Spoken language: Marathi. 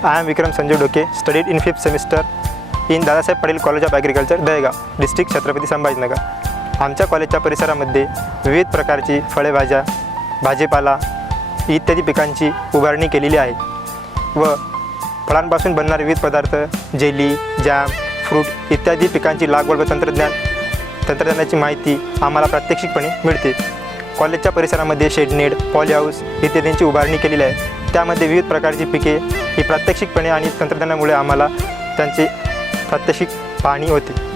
I am Vikram Sanjay Doke, studied in 5th semester in Dadasaheb Patil college of agriculture Dahegaon, district Chhatrapati Sambhajinagar. आमच्या कॉलेजच्या परिसरामध्ये विविध प्रकारची फळेभाज्या, भाजीपाला इत्यादी पिकांची उभारणी केलेली आहे व फळांपासून बनणारे विविध पदार्थ, जेली, जॅम, फ्रूट इत्यादी पिकांची लागवड व तंत्रज्ञानाची माहिती आम्हाला प्रात्यक्षिकपणे मिळते. कॉलेजच्या परिसरामध्ये शेडनेट, पॉली हाऊस इत्यादींची उभारणी केलेली आहे. त्यामध्ये विविध प्रकारची पिके ही प्रात्यक्षिकपणे आणि तंत्रज्ञानामुळे आम्हाला त्यांचे प्रात्यक्षिक पाहणी होते.